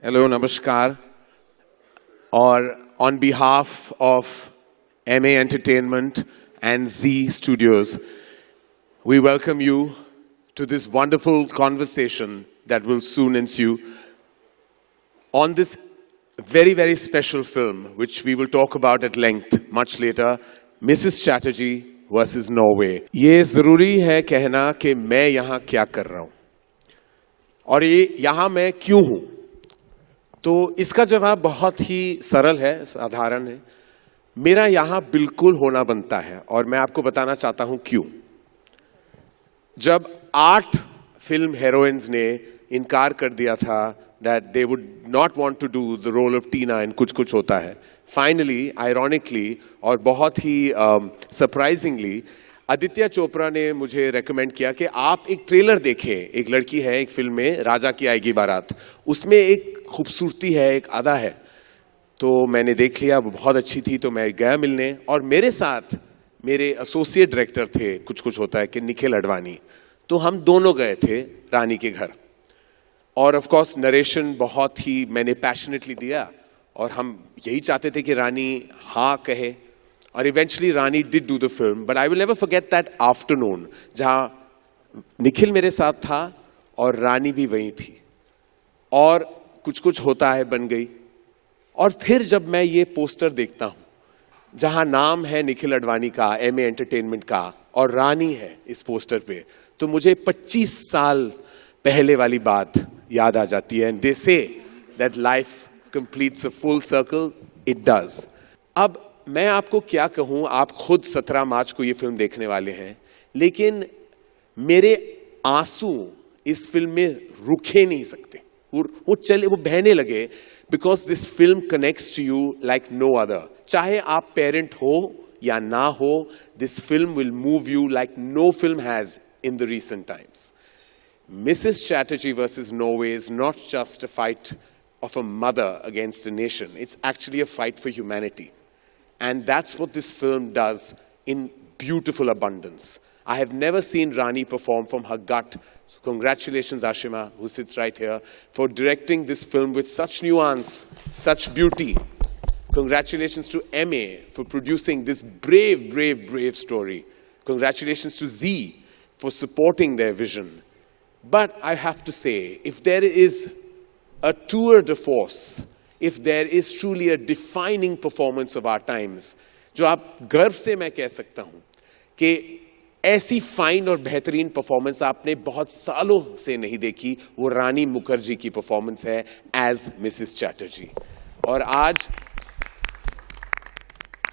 Hello, Namaskar. Or on behalf of MA Entertainment and Z Studios, we welcome you to this wonderful conversation that will soon ensue on this very, very special film, which we will talk about at length much later, Mrs. Chatterjee versus Norway. ये ज़रूरी है कहना कि मैं यहाँ क्या कर रहा हूँ और ये यहाँ मैं क्यों हूँ. तो इसका जवाब बहुत ही सरल है, साधारण है. मेरा यहाँ बिल्कुल होना बनता है और मैं आपको बताना चाहता हूँ क्यों. जब 8 फिल्म हीरोइंस ने इनकार कर दिया था that they would not want to do the role of Tina in कुछ कुछ होता है, finally, ironically और बहुत ही surprisingly, आदित्य चोपड़ा ने मुझे रेकमेंड किया कि आप एक ट्रेलर देखें. एक लड़की है एक फिल्म में, राजा की आएगी बारात, उसमें एक खूबसूरती है, एक अदा है. तो मैंने देख लिया, वो बहुत अच्छी थी, तो मैं गया मिलने. और मेरे साथ मेरे एसोसिएट डायरेक्टर थे कुछ कुछ होता है कि निखिल अडवाणी. तो हम दोनों गए थे रानी के घर और ऑफ कोर्स नरेशन बहुत ही मैंने पैशनेटली दिया और हम यही चाहते थे कि रानी हाँ कहे. और eventually Rani did do the film, but I will never forget that afternoon जहाँ निखिल मेरे साथ था और रानी भी वहीं थी और कुछ कुछ होता है बन गई. और फिर जब मैं ये पोस्टर देखता हूँ जहाँ नाम है निखिल अडवाणी का, MA एंटरटेनमेंट का, और रानी है इस पोस्टर पे, तो मुझे 25 साल पहले वाली बात याद आ जाती है. And they say that life completes a full circle. It does. अब मैं आपको क्या कहूं, आप खुद 17 मार्च को ये फिल्म देखने वाले हैं, लेकिन मेरे आंसू इस फिल्म में रुके नहीं सकते. वो बहने लगे because this film connects to you like no other. चाहे आप पेरेंट हो या ना हो, this film will move you like no film has in the recent times. Mrs. Chatterjee versus Norway is not just a fight of a mother against a nation. It's actually a fight for humanity. And that's what this film does in beautiful abundance. I have never seen Rani perform from her gut. So congratulations, Ashima, who sits right here, for directing this film with such nuance, such beauty. Congratulations to MA for producing this brave, brave, brave story. Congratulations to Z for supporting their vision. But I have to say, if there is a tour de force, if there is truly a defining performance of our times, जो आप गर्व से मैं कह सकता हूँ कि ऐसी फाइन और बेहतरीन परफॉर्मेंस आपने बहुत सालों से नहीं देखी, वो रानी मुखर्जी की परफॉर्मेंस है एज मिसेस चैटर्जी. और आज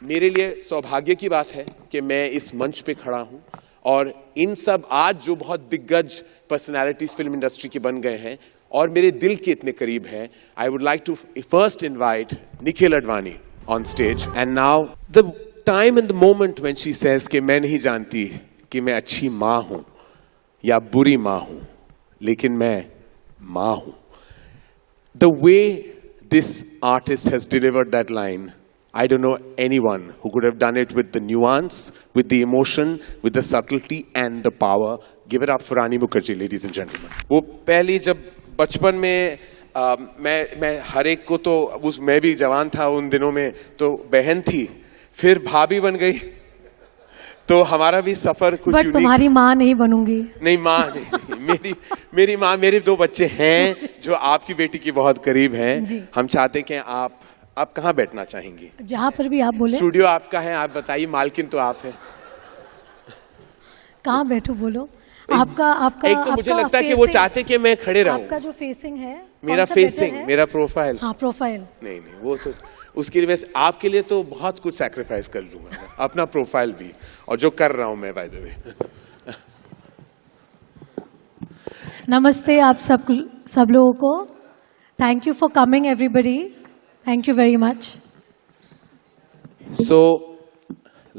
मेरे लिए सौभाग्य की बात है कि मैं इस मंच पे खड़ा हूँ और इन सब आज जो बहुत दिग्गज पर्सनालिटीज फिल्म इंडस्ट्री के बन गए हैं और मेरे दिल के इतने करीब हैं. I would like to first invite Nikhil Advani on stage. And now the time and the moment when she says कि मैं नहीं जानती कि मैं अच्छी माँ हूँ या बुरी माँ हूँ, लेकिन मैं माँ हूँ. The way this artist has delivered that line, I don't know anyone who could have done it with the nuance, with the emotion, with the subtlety and the power. Give it up for Rani Mukerji, ladies and gentlemen. वो पहली जब बचपन में मैं हर एक को तो मैं भी जवान था उन दिनों में, तो बहन थी, फिर भाभी बन गई, तो हमारा भी सफर कुछ यूनिक. तुम्हारी माँ नहीं बनूंगी. नहीं माँ नहीं, मेरी माँ, मेरे 2 बच्चे हैं जो आपकी बेटी की बहुत करीब हैं. हम चाहते कि आप कहाँ बैठना चाहेंगी? जहाँ पर भी आप बोले. स्टूडियो आपका है, आप बताइए, मालकिन तो आप है. कहाँ बैठू बोलो. आपका एक तो मुझे लगता है कि वो चाहते कि मैं खड़े रहूं. आपका जो फेसिंग है, मेरा फेसिंग, मेरा प्रोफाइल. हाँ, प्रोफाइल. नहीं, वो तो उसके लिए वैसे आपके लिए तो बहुत कुछ सैक्रिफाइस कर लूंगा, अपना प्रोफाइल भी, और जो कर रहा हूं मैं बाय द वे. नमस्ते आप सब लोगों को. Thank you for coming everybody. Thank you very much. So,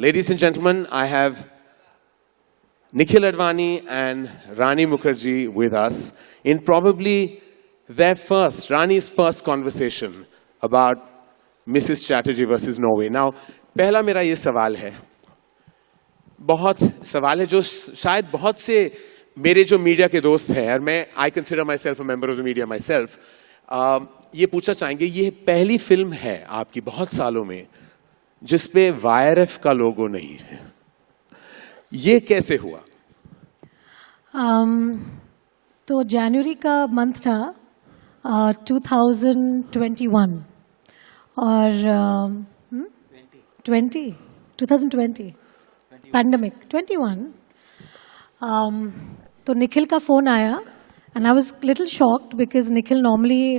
ladies and gentlemen, I have Nikkhil Advani and Rani Mukerji with us in probably Rani's first conversation about Mrs. Chatterjee versus Norway. Now, पहला मेरा ये सवाल है, बहुत सवाल है जो शायद बहुत से मेरे जो मीडिया के दोस्त हैं, और मैं I consider myself a member of the media myself, ये पूछना चाहेंगे, ये पहली फिल्म है आपकी बहुत सालों में जिसपे वाईआरएफ का लोगो नहीं है, ये कैसे हुआ? तो जनवरी का मंथ था 2021 और 2020 पैंडमिक 21 तो निखिल का फ़ोन आया and I was little shocked because Nikhil normally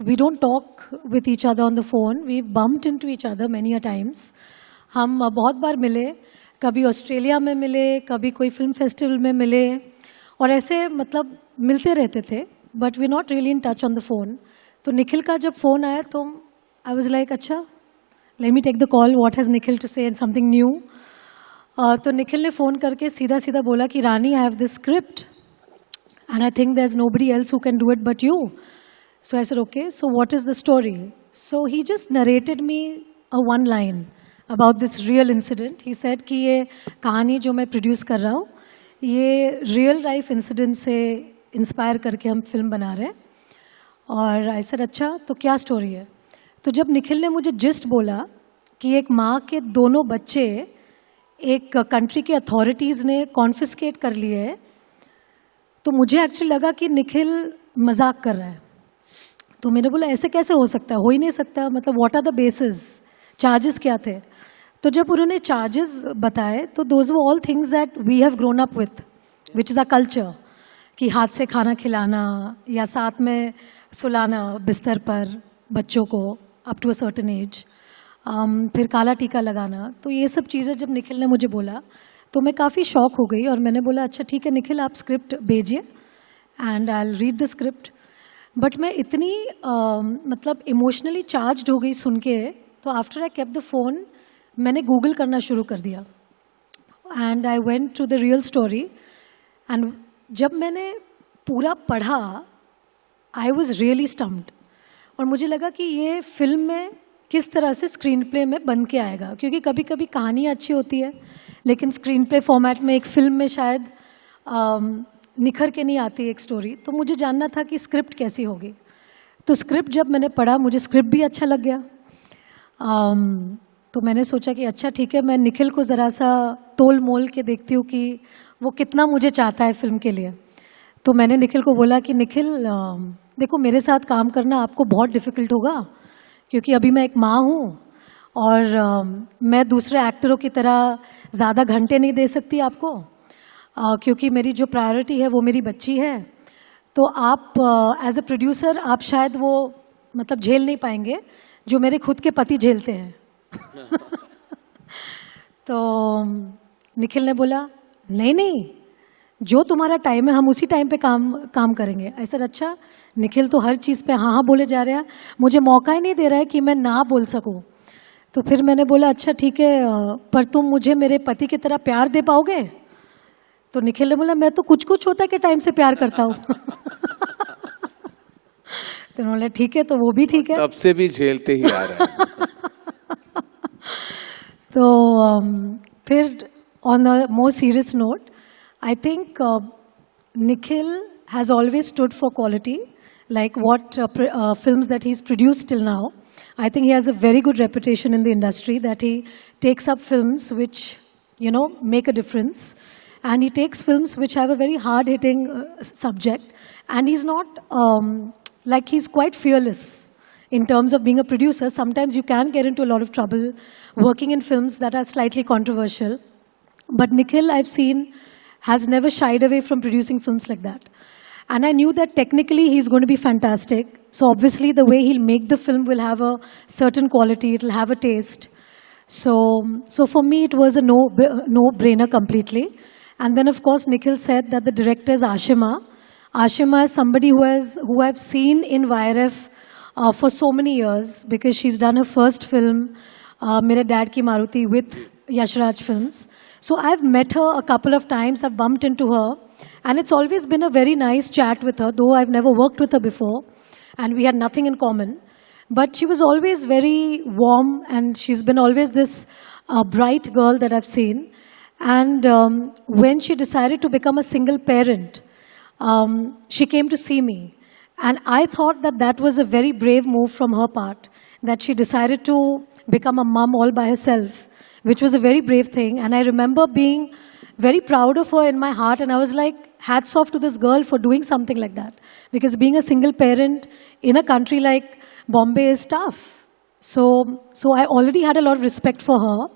we don't talk with each other on the phone. We've bumped into each other many a times. हम बहुत बार मिले, कभी ऑस्ट्रेलिया में मिले, कभी कोई फिल्म फेस्टिवल में मिले और ऐसे मतलब मिलते रहते थे, but we're not really in touch on the phone. तो निखिल का जब फ़ोन आया तो I was like अच्छा, let me take the call. What has Nikhil to say and something new? तो निखिल ने फ़ोन करके सीधा सीधा बोला कि रानी, I have this script and I think there's nobody else who can do it but you. So I said, okay, so what is the story? So he just narrated me a one line about this real incident. He said कि ये कहानी जो मैं produce कर रहा हूँ, ये real life incident से इंस्पायर करके हम फिल्म बना रहे हैं. और I said, अच्छा तो क्या स्टोरी है? तो जब निखिल ने मुझे जिस्ट बोला कि एक माँ के दोनों बच्चे एक कंट्री के अथॉरिटीज़ ने कॉन्फिस्केट कर लिए हैं, तो मुझे एक्चुअली लगा कि निखिल मजाक कर रहा है. तो मैंने बोला ऐसे कैसे हो सकता है, हो ही नहीं सकता, मतलब what are the basis, charges क्या थे? तो जब उन्होंने चार्जेस बताए तो those were all things that we have grown up with, which is a culture, कि हाथ से खाना खिलाना या साथ में सुलाना बिस्तर पर बच्चों को up to a certain age, फिर काला टीका लगाना. तो ये सब चीज़ें जब निखिल ने मुझे बोला तो मैं काफ़ी शॉक हो गई और मैंने बोला अच्छा ठीक है निखिल, आप स्क्रिप्ट भेजिए and I will read the script. But मैं इतनी मतलब इमोशनली चार्ज्ड हो गई सुन के, तो after I kept the phone मैंने गूगल करना शुरू कर दिया and I went to the real story. And जब मैंने पूरा पढ़ा आई वॉज रियली स्टम्प्ड और मुझे लगा कि ये फिल्म में किस तरह से स्क्रीन प्ले में बन के आएगा, क्योंकि कभी कभी कहानी अच्छी होती है लेकिन स्क्रीन प्ले फॉर्मेट में एक फ़िल्म में शायद निखर के नहीं आती एक स्टोरी. तो मुझे जानना था कि स्क्रिप्ट कैसी होगी. तो स्क्रिप्ट जब मैंने पढ़ा मुझे स्क्रिप्ट भी अच्छा लग गया. तो मैंने सोचा कि अच्छा ठीक है, मैं निखिल को ज़रा सा तोल मोल के देखती हूँ कि वो कितना मुझे चाहता है फिल्म के लिए. तो मैंने निखिल को बोला कि निखिल देखो, मेरे साथ काम करना आपको बहुत डिफ़िकल्ट होगा क्योंकि अभी मैं एक माँ हूँ और मैं दूसरे एक्टरों की तरह ज़्यादा घंटे नहीं दे सकती आपको, क्योंकि मेरी जो प्रायोरिटी है वो मेरी बच्ची है. तो आप एज अ प्रोड्यूसर आप शायद वो मतलब झेल नहीं पाएंगे जो मेरे खुद के पति झेलते हैं. तो निखिल ने बोला नहीं नहीं, जो तुम्हारा टाइम है हम उसी टाइम पे काम करेंगे. ऐसा अच्छा, निखिल तो हर चीज़ पे हाँ हाँ बोले जा रहा है, मुझे मौका ही नहीं दे रहा है कि मैं ना बोल सकूं. तो फिर मैंने बोला अच्छा ठीक है, पर तुम मुझे मेरे पति की तरह प्यार दे पाओगे? तो निखिल ने बोला मैं तो कुछ कुछ होता है के टाइम से प्यार करता हूँ. तो बोला ठीक है, तो वो भी ठीक है. तब से भी झेलते ही आ रहा है. तो फिर on a more serious note, I think Nikhil has always stood for quality, like what films that he's produced till now. I think he has a very good reputation in the industry, that he takes up films which, you know, make a difference. And he takes films which have a very hard-hitting subject. And he's not, like he's quite fearless in terms of being a producer. Sometimes you can get into a lot of trouble working in films that are slightly controversial. But Nikhil, I've seen, has never shied away from producing films like that. And I knew that technically he's going to be fantastic. So obviously the way he'll make the film will have a certain quality, it'll have a taste. So for me it was a no-brainer completely. And then of course Nikhil said that the director is Ashima. Ashima is somebody who I've seen in YRF for so many years, because she's done her first film, Mere Dad Ki Maruti, with Yashraj Films. So I've met her a couple of times, I've bumped into her. And it's always been a very nice chat with her, though I've never worked with her before, and we had nothing in common. But she was always very warm, and she's been always this bright girl that I've seen. And when she decided to become a single parent, she came to see me. And I thought that that was a very brave move from her part, that she decided to become a mum all by herself, which was a very brave thing. And I remember being very proud of her in my heart, and I was like, hats off to this girl for doing something like that. Because being a single parent in a country like Bombay is tough. So I already had a lot of respect for her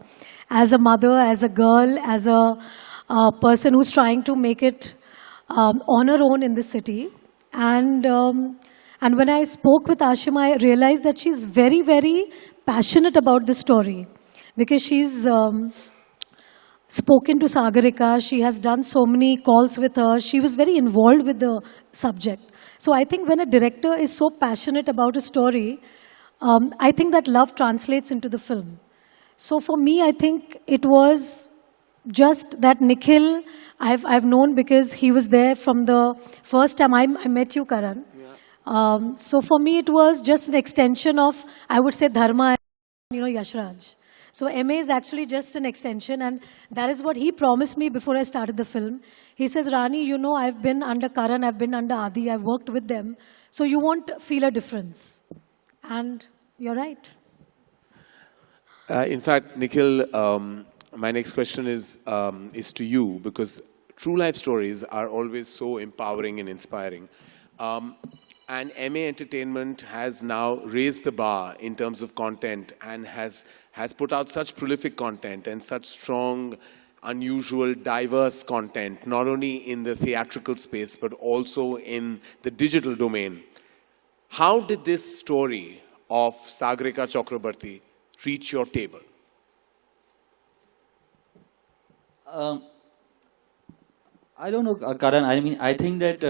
as a mother, as a girl, as a person who's trying to make it on her own in this city. And when I spoke with Ashima, I realized that she's very, very passionate about this story because she's spoken to Sagarika. She has done so many calls with her. She was very involved with the subject. So I think when a director is so passionate about a story, I think that love translates into the film. So for me, I think it was just that Nikhil, I've known because he was there from the first time I met you, Karan. Yeah. So for me, it was just an extension of, I would say, Dharma and, Yashraj. So MA is actually just an extension, and that is what he promised me before I started the film. He says, Rani, I've been under Karan, I've been under Adi, I've worked with them, so you won't feel a difference. And you're right. In fact, Nikhil, my next question is to you, because true life stories are always so empowering and inspiring. And MA Entertainment has now raised the bar in terms of content and has put out such prolific content and such strong, unusual, diverse content, not only in the theatrical space, but also in the digital domain. How did this story of Sagarika Chakrabarti reach your table? I don't know, Karan. I mean, I think that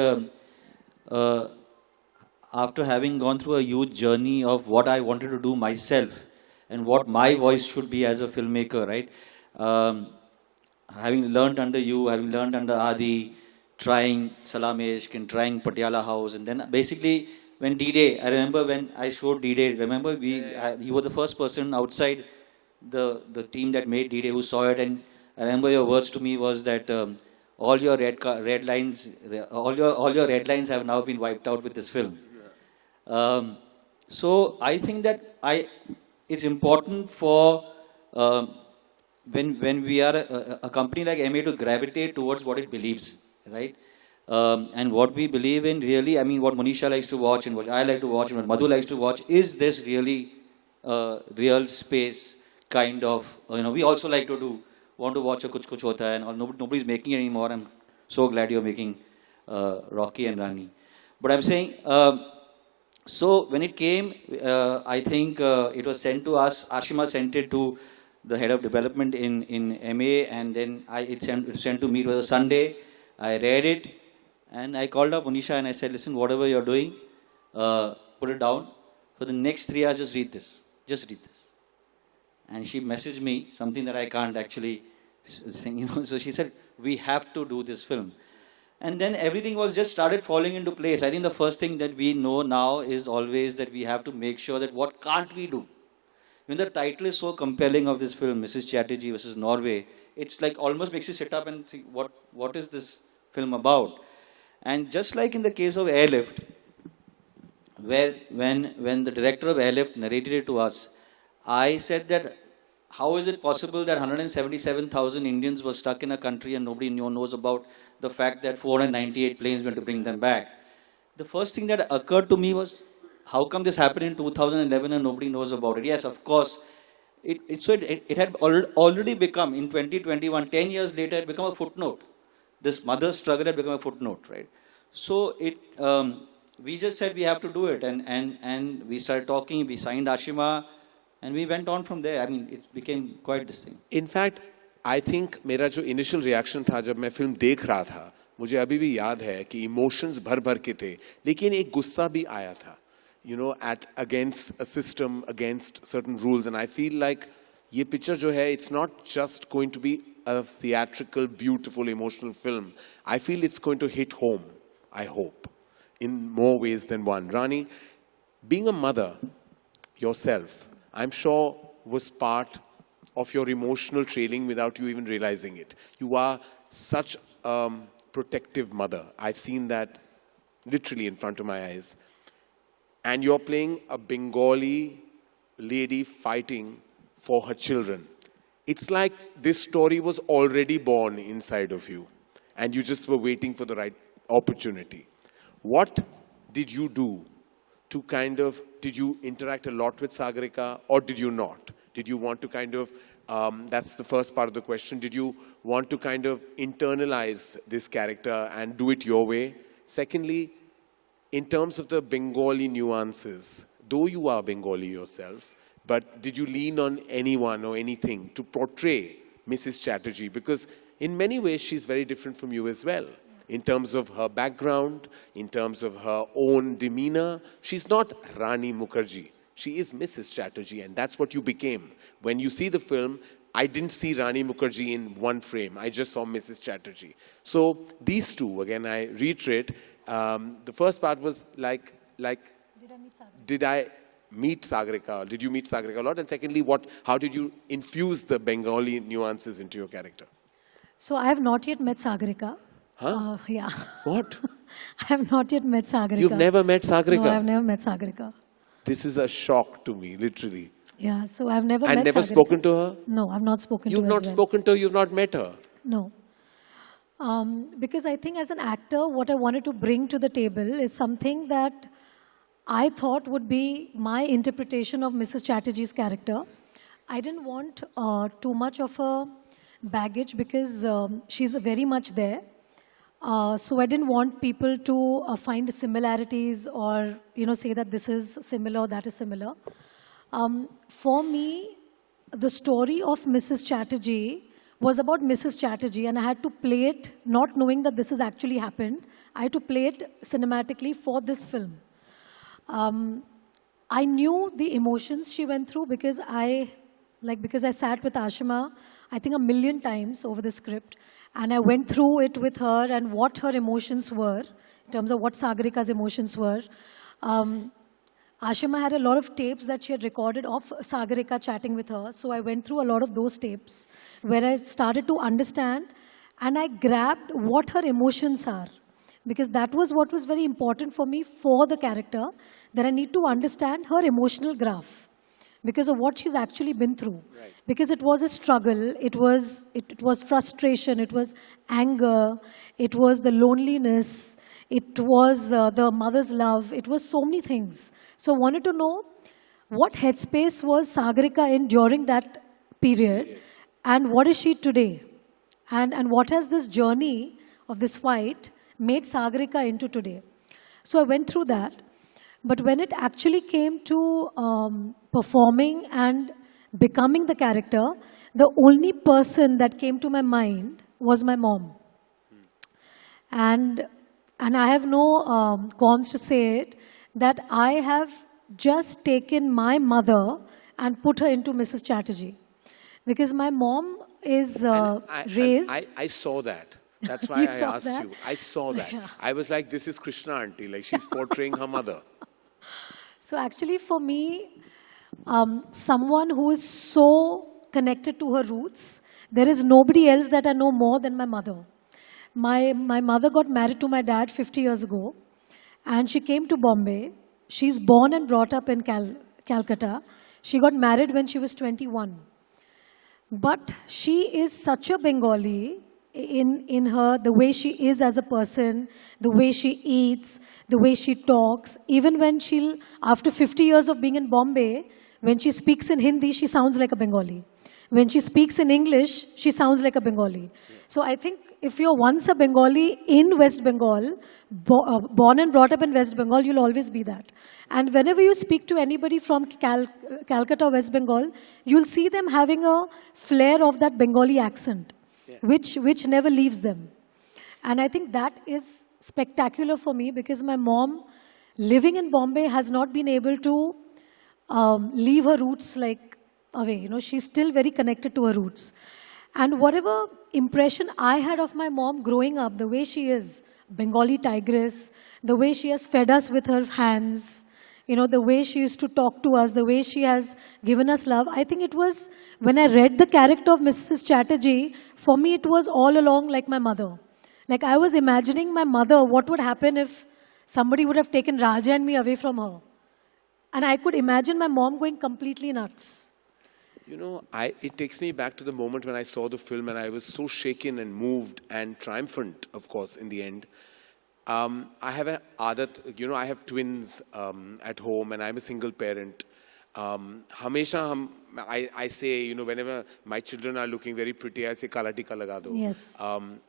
after having gone through a huge journey of what I wanted to do myself and what my voice should be as a filmmaker, right? Having learned under you, having learned under Adi, trying Salam Ishq and trying Patiala House, and then basically when D-Day, I remember when I showed D-Day, remember you were the first person outside the team that made D-Day who saw it, and I remember your words to me was that all your red lines have now been wiped out with this film. So I think that it's important for when we are a company like MA to gravitate towards what it believes, right? And what we believe in really, I mean, what Monisha likes to watch and what I like to watch and what Madhu likes to watch is this really real space kind of, we also like to want to watch a Kuch Kuch Hota Hai, and nobody's making it anymore. I'm so glad you're making Rocky and Rani. But I'm saying, so when it came, I think it was sent to us. Ashima sent it to the head of development in MA, and then it sent to me. It was a Sunday. I read it, and I called up Monisha and I said, listen, whatever you're doing, put it down. For the next 3 hours, just read this. Just read this. And she messaged me something that I can't actually sing, So she said, we have to do this film. And then everything was just started falling into place. I think the first thing that we know now is always that we have to make sure that what can't we do? When the title is so compelling of this film, Mrs. Chatterjee versus Norway, it's like almost makes you sit up and think, what is this film about? And just like in the case of Airlift, where when the director of Airlift narrated it to us, I said that how is it possible that 177,000 Indians were stuck in a country and nobody knows about the fact that 498 planes went to bring them back? The first thing that occurred to me was, how come this happened in 2011 and nobody knows about it? Yes, of course, it had already become, in 2021, 10 years later, it became a footnote. This mother's struggle had become a footnote, right? So we just said we have to do it, and we started talking, we signed Ashima, and we went on from there. I mean, it became quite this thing. In fact, I think मेरा जो initial reaction था जब मैं film देख रहा था, मुझे अभी भी याद है कि emotions भर के थे, लेकिन एक गुस्सा भी आया था, against a system, against certain rules, and I feel like ये picture जो है, it's not just going to be a theatrical, beautiful, emotional film. I feel it's going to hit home, I hope, in more ways than one. Rani, being a mother yourself, I'm sure was part of your emotional training without you even realizing it. You are such a protective mother. I've seen that literally in front of my eyes. And you're playing a Bengali lady fighting for her children. It's like this story was already born inside of you, and you just were waiting for the right opportunity. What did you do to kind of, did you interact a lot with Sagarika, or did you not? Did you want to kind of, that's the first part of the question, did you want to kind of internalize this character and do it your way? Secondly, in terms of the Bengali nuances, though you are Bengali yourself, but did you lean on anyone or anything to portray Mrs. Chatterjee? Because in many ways, she's very different from you as well. In terms of her background, in terms of her own demeanor, she's not Rani Mukerji. She is Mrs. Chatterjee, and that's what you became. When you see the film, I didn't see Rani Mukerji in one frame. I just saw Mrs. Chatterjee. So these two, again, I reiterate, the first part was like, did I meet Sagarika? Did you meet Sagarika a lot? And secondly, how did you infuse the Bengali nuances into your character? So I have not yet met Sagarika. Huh? Yeah. What? I have not yet met Sagarika. You've never met Sagarika? No, I've never met Sagarika. This is a shock to me, literally. Yeah, so I've never met And never Sagarika. spoken to her? No, I've not spoken to her. You've not spoken to her, you've not met her? No. Because I think as an actor, what I wanted to bring to the table is something that I thought would be my interpretation of Mrs. Chatterjee's character. I didn't want too much of a baggage because she's very much there. So I didn't want people to find similarities or say that this is similar, that is similar. For me, the story of Mrs. Chatterjee was about Mrs. Chatterjee, and I had to play it not knowing that this has actually happened. I had to play it cinematically for this film. I knew the emotions she went through because I sat with Ashima, I think 1,000,000 times over the script, and I went through it with her and what her emotions were, in terms of what Sagarika's emotions were. Ashima had a lot of tapes that she had recorded of Sagarika chatting with her, so I went through a lot of those tapes where I started to understand and I grabbed what her emotions are. Because that was what was very important for me for the character, that I need to understand her emotional graph because of what she's actually been through. Right. Because it was a struggle, it was frustration, it was anger, it was the loneliness, it was the mother's love, it was so many things. So I wanted to know what headspace was Sagarika in during that period and what is she today? And what has this journey of this fight made Sagarika into today. So I went through that. But when it actually came to performing and becoming the character, the only person that came to my mind was my mom. And I have no qualms to say it, that I have just taken my mother and put her into Mrs. Chatterjee. Because my mom is raised... I saw that. That's why I asked that? you. I saw that. Yeah. I was like, this is Krishna auntie, like she's portraying her mother. So actually for me, someone who is so connected to her roots, there is nobody else that I know more than my mother. My mother got married to my dad 50 years ago, and she came to Bombay. She's born and brought up in Calcutta. She got married when she was 21. But she is such a Bengali in her, the way she is as a person, the way she eats, the way she talks. Even when after 50 years of being in Bombay, when she speaks in Hindi, she sounds like a Bengali. When she speaks in English, she sounds like a Bengali. So I think if you're once a Bengali in West Bengal, born and brought up in West Bengal, you'll always be that. And whenever you speak to anybody from Calcutta, West Bengal, you'll see them having a flair of that Bengali accent, which never leaves them. And I think that is spectacular for me because my mom, living in Bombay, has not been able to leave her roots away. She's still very connected to her roots. And whatever impression I had of my mom growing up, the way she is, Bengali tigress, the way she has fed us with her hands, the way she used to talk to us, the way she has given us love. I think it was, when I read the character of Mrs. Chatterjee, for me it was all along like my mother. Like I was imagining my mother, what would happen if somebody would have taken Raja and me away from her. And I could imagine my mom going completely nuts. You know, it takes me back to the moment when I saw the film and I was so shaken and moved and triumphant, of course, in the end. I have an adat, you know, I have twins at home and I'm a single parent. Hamesha I say, you know, whenever my children are looking very pretty, I say, kala tika laga do. Yes.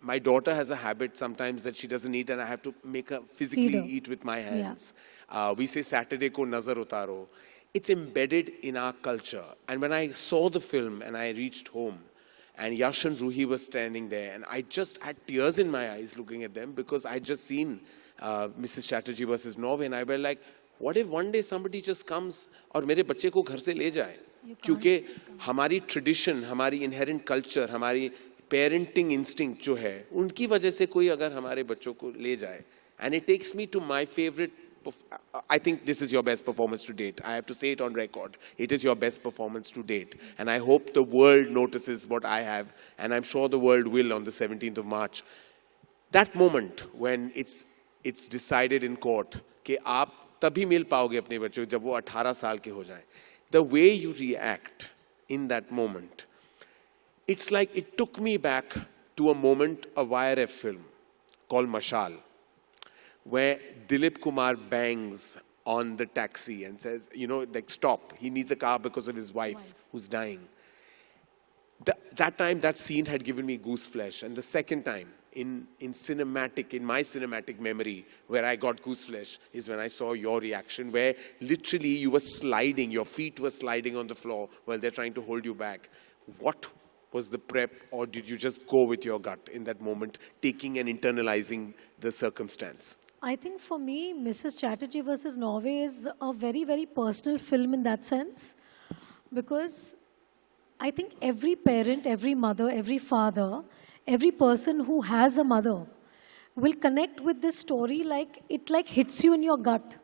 My daughter has a habit sometimes that she doesn't eat and I have to make her physically eat with my hands. Yeah. We say, Saturday ko nazar utaro. It's embedded in our culture. And when I saw the film and I reached home, and Yash and Ruhi was standing there, and I just had tears in my eyes looking at them because I'd just seen Mrs. Chatterjee versus Norway, and I was like, what if one day somebody just comes और मेरे बच्चे को घर से ले जाए? क्योंकि हमारी tradition, हमारी inherent culture, हमारी parenting instinct जो है, उनकी वजह से कोई अगर हमारे बच्चों को ले जाए, and it takes me to my favorite. I think this is your best performance to date. I have to say it on record. It is your best performance to date. And I hope the world notices what I have. And I'm sure the world will on the 17th of March. That moment when it's decided in court कि आप तभी मिल पाओगे अपने बच्चों जब वो 18 साल के हो जाएं. The way you react in that moment, it's like it took me back to a moment, a YRF film called Mashal, where Dilip Kumar bangs on the taxi and says, you know, like, stop. He needs a car because of his wife who's dying. That time, that scene had given me goose flesh. And the second time, in my cinematic memory, where I got goose flesh, is when I saw your reaction, where literally you were sliding, your feet were sliding on the floor while they're trying to hold you back. What was the prep, or did you just go with your gut in that moment, taking and internalizing the circumstance? I think for me, Mrs. Chatterjee versus Norway is a very, very personal film in that sense. Because I think every parent, every mother, every father, every person who has a mother will connect with this story like it hits you in your gut.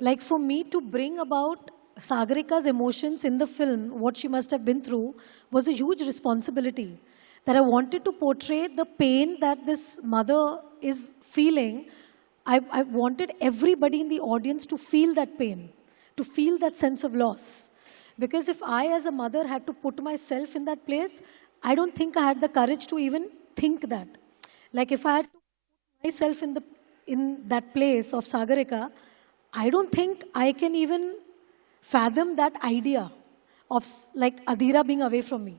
Like for me to bring about Sagarika's emotions in the film, what she must have been through, was a huge responsibility. That I wanted to portray the pain that this mother is feeling. I wanted everybody in the audience to feel that pain, to feel that sense of loss. Because if I as a mother had to put myself in that place, I don't think I had the courage to even think that. Like if I had to put myself in that place of Sagarika, I don't think I can even fathom that idea of like Adira being away from me.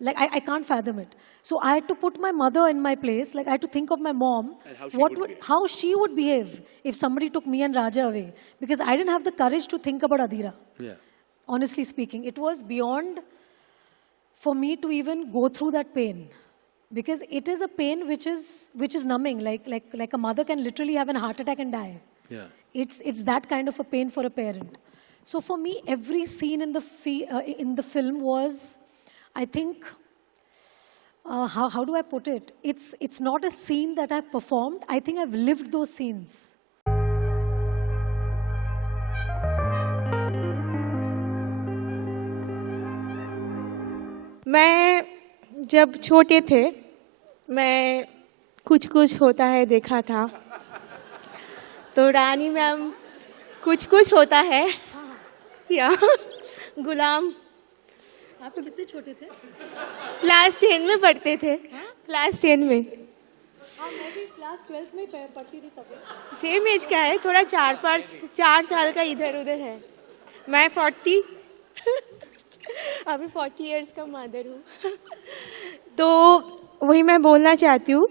Like I can't fathom it. So I had to put my mother in my place. Like I had to think of my mom, and how she would behave if somebody took me and Raja away. Because I didn't have the courage to think about Adira. Yeah. Honestly speaking, it was beyond for me to even go through that pain. Because it is a pain which is numbing. Like a mother can literally have a heart attack and die. Yeah. It's that kind of a pain for a parent. So for me, every scene in the film was, I think, how do I put it? It's not a scene that I've performed. I think I've lived those scenes. मैं जब छोटे थे, मैं कुछ होता है देखा था. तो रानी मैम कुछ होता है या गुलाम. आप तो कितने छोटे थे? क्लास 10 में पढ़ते थे. क्लास 10 में. हाँ, मैं भी क्लास 12 में पढ़ती थी तब. सेम एज का है, थोड़ा 4 साल का इधर उधर है. मैं 40 अभी 40 इयर्स का मदर हूँ. तो वही मैं बोलना चाहती हूँ.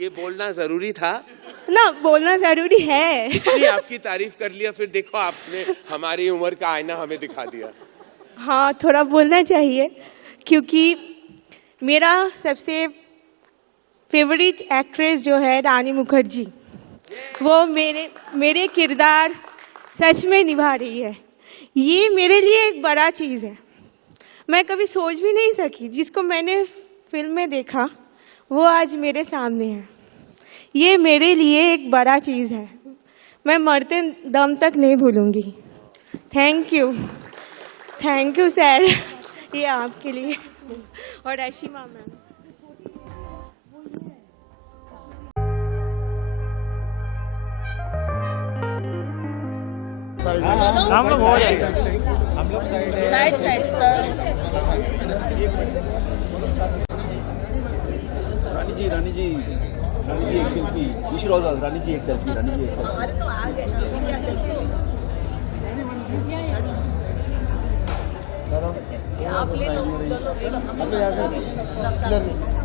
ये बोलना जरूरी था ना, बोलना जरूरी है. नहीं, आपकी तारीफ कर लिया, फिर देखो आपने हमारी उम्र का आईना हमें दिखा दिया. हाँ, थोड़ा बोलना चाहिए क्योंकि मेरा सबसे फेवरेट एक्ट्रेस जो है रानी मुखर्जी, वो मेरे किरदार सच में निभा रही है. ये मेरे लिए एक बड़ा चीज़ है. मैं कभी सोच भी नहीं सकी. जिसको मैंने फिल्म में देखा वो आज मेरे सामने है. ये मेरे लिए एक बड़ा चीज़ है. मैं मरते दम तक नहीं भूलूंगी. Thank you sir. ये आपके लिए और अशीमा मैम. हम लोग हो जाएगा साइड साइड सर रानी जी एक सेल्फी you should also रानी जी एक सेल्फी अरे तो आ गए ना क्या सेल्फी आप ले लो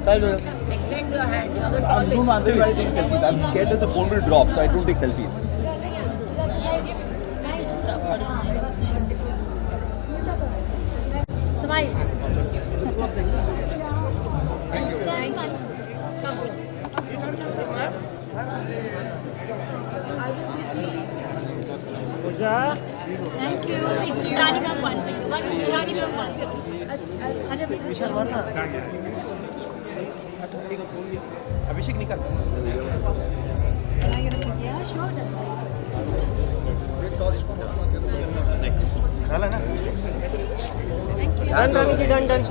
चलो extend your hand you have the I don't answer while taking selfies. I'm scared that the phone will drop, so I don't take selfies. smile Thank you. Rani ma'am one. Rani ma'am one. अभिषेक निकल Yeah, sure. Next झाला ना done done